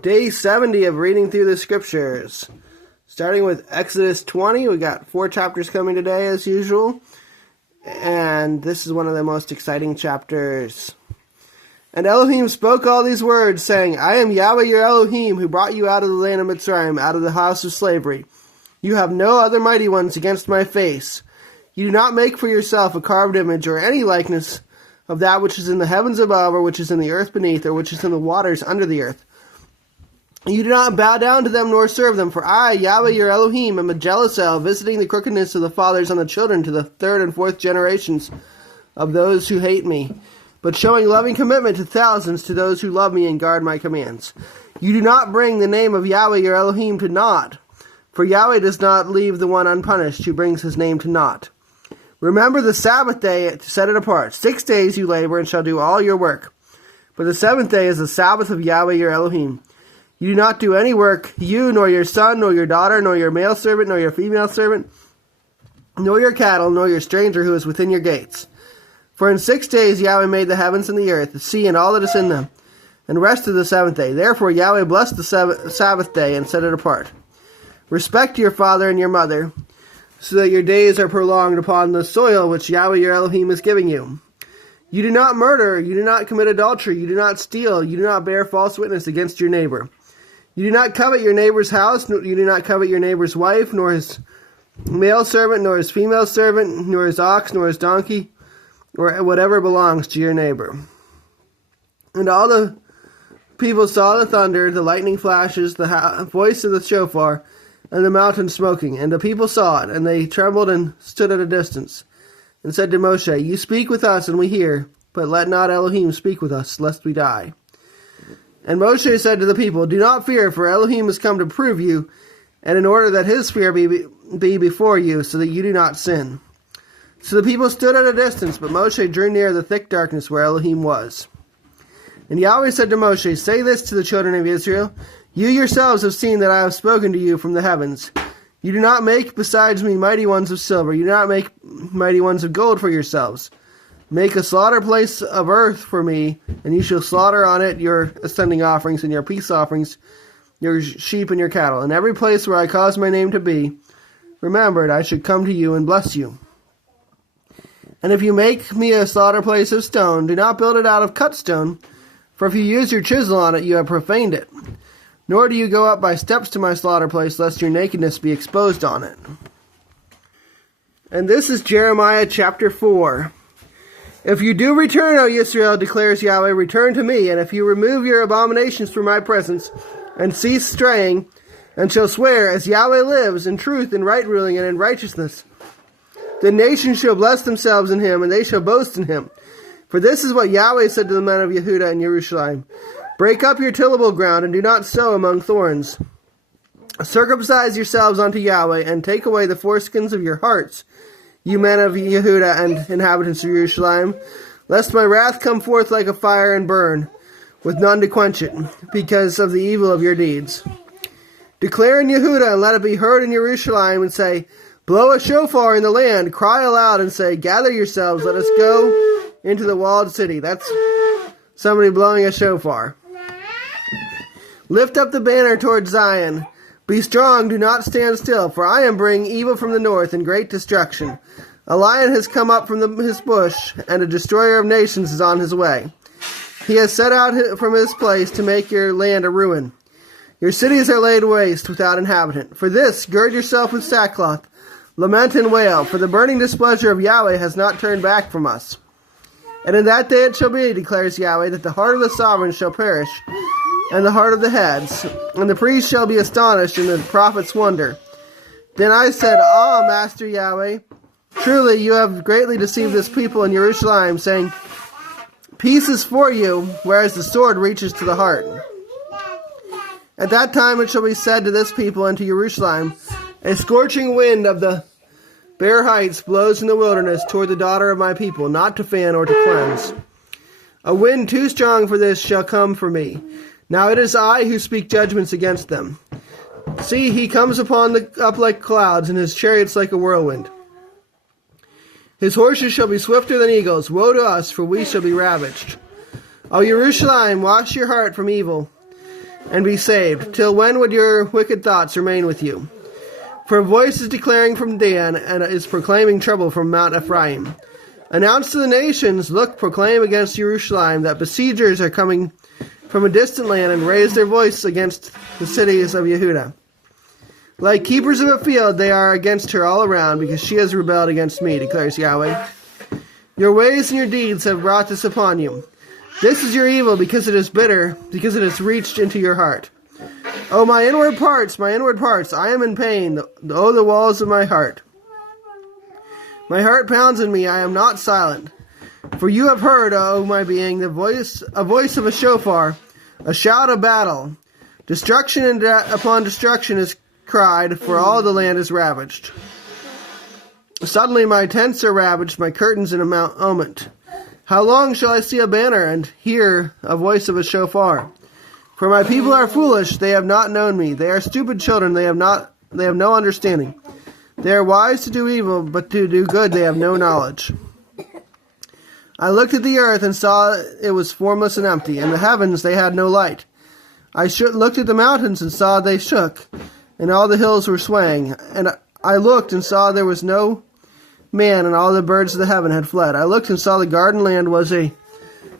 Day 70 of reading through the scriptures. Starting with Exodus 20, we got 4 chapters coming today as usual. And this is one of the most exciting chapters. And Elohim spoke all these words, saying, I am Yahweh your Elohim, who brought you out of the land of Mitzrayim, out of the house of slavery. You have no other mighty ones against my face. You do not make for yourself a carved image or any likeness of that which is in the heavens above, or which is in the earth beneath, or which is in the waters under the earth. You do not bow down to them nor serve them, for I, Yahweh your Elohim, am a jealous El, visiting the crookedness of the fathers on the children to the 3rd and 4th generations of those who hate me, but showing loving commitment to thousands to those who love me and guard my commands. You do not bring the name of Yahweh your Elohim to naught, for Yahweh does not leave the one unpunished who brings his name to naught. Remember the Sabbath day to set it apart. 6 days you labor and shall do all your work. But the 7th day is the Sabbath of Yahweh your Elohim. You do not do any work, you, nor your son, nor your daughter, nor your male servant, nor your female servant, nor your cattle, nor your stranger who is within your gates. For in 6 days Yahweh made the heavens and the earth, the sea and all that is in them, and rested the 7th day. Therefore Yahweh blessed the Sabbath day and set it apart. Respect your father and your mother, so that your days are prolonged upon the soil which Yahweh your Elohim is giving you. You do not murder, you do not commit adultery, you do not steal, you do not bear false witness against your neighbor. You do not covet your neighbor's house, you do not covet your neighbor's wife, nor his male servant, nor his female servant, nor his ox, nor his donkey, or whatever belongs to your neighbor. And all the people saw the thunder, the lightning flashes, the voice of the shofar, and the mountain smoking. And the people saw it, and they trembled and stood at a distance, and said to Moshe, You speak with us, and we hear, but let not Elohim speak with us, lest we die. And Moshe said to the people, Do not fear, for Elohim has come to prove you, and in order that his fear be before you, so that you do not sin. So the people stood at a distance, but Moshe drew near the thick darkness where Elohim was. And Yahweh said to Moshe, Say this to the children of Israel, You yourselves have seen that I have spoken to you from the heavens. You do not make besides me mighty ones of silver, you do not make mighty ones of gold for yourselves. Make a slaughter place of earth for me, and you shall slaughter on it your ascending offerings and your peace offerings, your sheep and your cattle. In every place where I cause my name to be, remember it, I should come to you and bless you. And if you make me a slaughter place of stone, do not build it out of cut stone, for if you use your chisel on it, you have profaned it. Nor do you go up by steps to my slaughter place, lest your nakedness be exposed on it. And this is Jeremiah chapter 4. If you do return, O Yisrael, declares Yahweh, return to me, and if you remove your abominations from my presence, and cease straying, and shall swear, as Yahweh lives, in truth, in right ruling, and in righteousness, the nations shall bless themselves in him, and they shall boast in him. For this is what Yahweh said to the men of Yehuda and Jerusalem, Break up your tillable ground, and do not sow among thorns. Circumcise yourselves unto Yahweh, and take away the foreskins of your hearts, you men of Yehuda and inhabitants of Jerusalem, lest my wrath come forth like a fire and burn, with none to quench it, because of the evil of your deeds. Declare in Yehuda, and let it be heard in Jerusalem, and say, Blow a shofar in the land, cry aloud, and say, Gather yourselves, let us go into the walled city. That's somebody blowing a shofar. Lift up the banner toward Zion. Be strong, do not stand still, for I am bringing evil from the north and great destruction. A lion has come up from his bush, and a destroyer of nations is on his way. He has set out from his place to make your land a ruin. Your cities are laid waste without inhabitant. For this, gird yourself with sackcloth, lament and wail, for the burning displeasure of Yahweh has not turned back from us. And in that day it shall be, declares Yahweh, that the heart of the sovereign shall perish, and the heart of the heads, and the priests shall be astonished, and the prophets wonder. Then I said, Ah, Master Yahweh, truly you have greatly deceived this people in Jerusalem, saying, Peace is for you, whereas the sword reaches to the heart. At that time it shall be said to this people and to Jerusalem, A scorching wind of the bare heights blows in the wilderness toward the daughter of my people, not to fan or to cleanse. A wind too strong for this shall come for me. Now it is I who speak judgments against them. See, he comes up like clouds, and his chariots like a whirlwind. His horses shall be swifter than eagles. Woe to us, for we shall be ravaged. O Jerusalem, wash your heart from evil, and be saved. Till when would your wicked thoughts remain with you? For a voice is declaring from Dan, and is proclaiming trouble from Mount Ephraim. Announce to the nations, look, proclaim against Jerusalem, that besiegers are coming from a distant land, and raise their voice against the cities of Yehudah. Like keepers of a field, they are against her all around, because she has rebelled against me, declares Yahweh. Your ways and your deeds have brought this upon you. This is your evil, because it is bitter, because it has reached into your heart. Oh, my inward parts, I am in pain. Oh, the walls of my heart. My heart pounds in me, I am not silent. For you have heard, O my being, a voice of a shofar, a shout of battle. Destruction upon destruction is cried, for all the land is ravaged. Suddenly my tents are ravaged, my curtains in a moment. How long shall I see a banner and hear a voice of a shofar? For my people are foolish, they have not known me. They are stupid children, they have no understanding. They are wise to do evil, but to do good they have no knowledge. I looked at the earth and saw it was formless and empty, and the heavens they had no light. I looked at the mountains and saw they shook, and all the hills were swaying. And I looked and saw there was no man, and all the birds of the heaven had fled. I looked and saw the garden land was a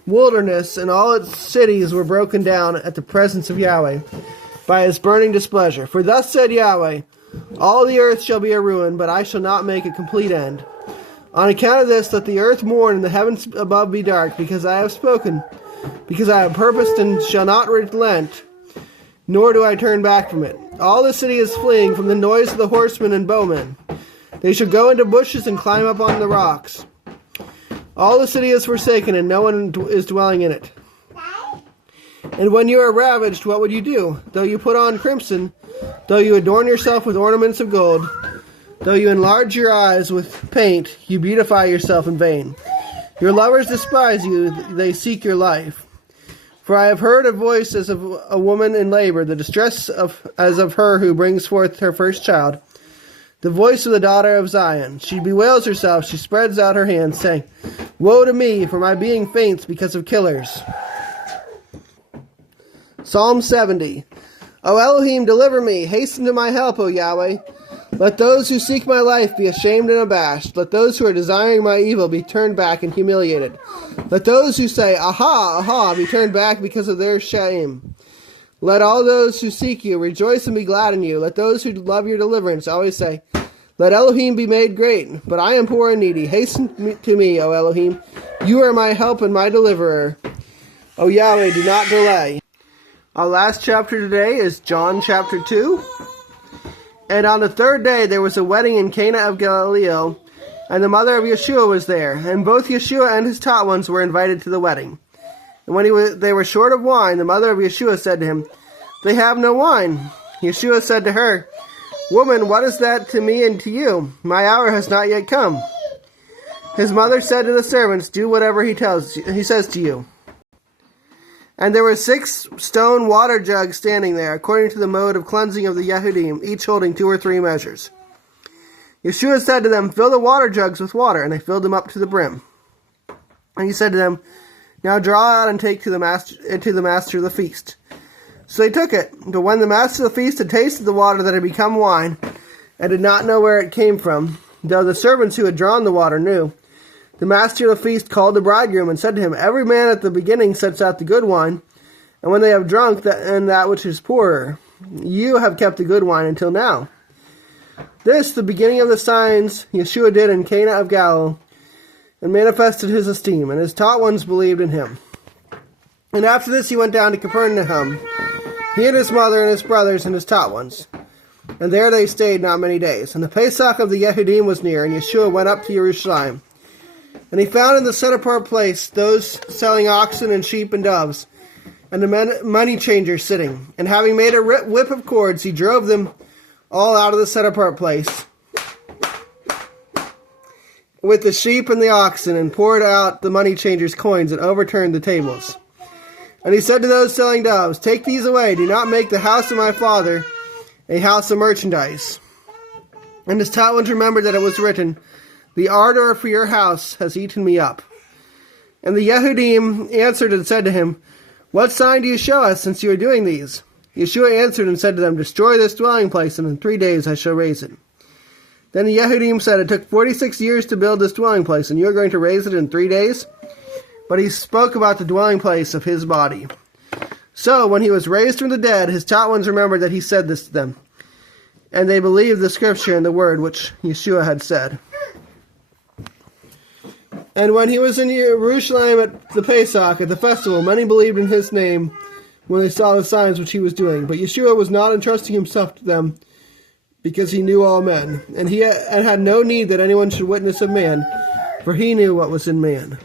wilderness, and all its cities were broken down at the presence of Yahweh by his burning displeasure. For thus said Yahweh, all the earth shall be a ruin, but I shall not make a complete end. On account of this, let the earth mourn and the heavens above be dark, because I have spoken, because I have purposed and shall not relent, nor do I turn back from it. All the city is fleeing from the noise of the horsemen and bowmen. They shall go into bushes and climb up on the rocks. All the city is forsaken, and no one is dwelling in it. And when you are ravaged, what would you do? Though you put on crimson, though you adorn yourself with ornaments of gold, though you enlarge your eyes with paint, you beautify yourself in vain. Your lovers despise you, they seek your life. For I have heard a voice as of a woman in labor, the distress as of her who brings forth her first child, the voice of the daughter of Zion. She bewails herself, she spreads out her hands, saying, Woe to me, for my being faints because of killers. Psalm 70. O Elohim, deliver me, hasten to my help, O Yahweh. Let those who seek my life be ashamed and abashed. Let those who are desiring my evil be turned back and humiliated. Let those who say, Aha, aha, be turned back because of their shame. Let all those who seek you rejoice and be glad in you. Let those who love your deliverance always say, Let Elohim be made great. But I am poor and needy. Hasten to me, O Elohim. You are my help and my deliverer. O Yahweh, do not delay. Our last chapter today is John chapter 2. And on the third day there was a wedding in Cana of Galilee, and the mother of Yeshua was there, and both Yeshua and his taught ones were invited to the wedding. And when they were short of wine, the mother of Yeshua said to him, They have no wine. Yeshua said to her, Woman, what is that to me and to you? My hour has not yet come. His mother said to the servants, Do whatever he says to you. And there were 6 stone water jugs standing there, according to the mode of cleansing of the Yehudim, each holding 2 or 3 measures. Yeshua said to them, Fill the water jugs with water, and they filled them up to the brim. And he said to them, Now draw out and take to the master of the feast. So they took it. But when the master of the feast had tasted the water that had become wine, and did not know where it came from, though the servants who had drawn the water knew, the master of the feast called the bridegroom and said to him, Every man at the beginning sets out the good wine, and when they have drunk that which is poorer, you have kept the good wine until now. This, the beginning of the signs Yeshua did in Cana of Galilee, and manifested his esteem, and his taught ones believed in him. And after this he went down to Capernaum, he and his mother and his brothers and his taught ones. And there they stayed not many days. And the Pesach of the Yehudim was near, and Yeshua went up to Jerusalem. And he found in the set-apart place those selling oxen and sheep and doves, and the money changers sitting. And having made a whip of cords, he drove them all out of the set-apart place with the sheep and the oxen, and poured out the money changers' coins, and overturned the tables. And he said to those selling doves, Take these away, do not make the house of my Father a house of merchandise. And his taught ones remembered that it was written, The ardor for your house has eaten me up. And the Yehudim answered and said to him, What sign do you show us, since you are doing these? Yeshua answered and said to them, "Destroy this dwelling place, and in 3 days I shall raise it." Then the Yehudim said, "It took 46 years to build this dwelling place, and you are going to raise it in 3 days?" But he spoke about the dwelling place of his body. So, when he was raised from the dead, his taught ones remembered that he said this to them. And they believed the scripture and the word which Yeshua had said. And when he was in Jerusalem at the Pesach, at the festival, many believed in his name when they saw the signs which he was doing. But Yeshua was not entrusting himself to them, because he knew all men. And he had no need that anyone should witness of man, for he knew what was in man.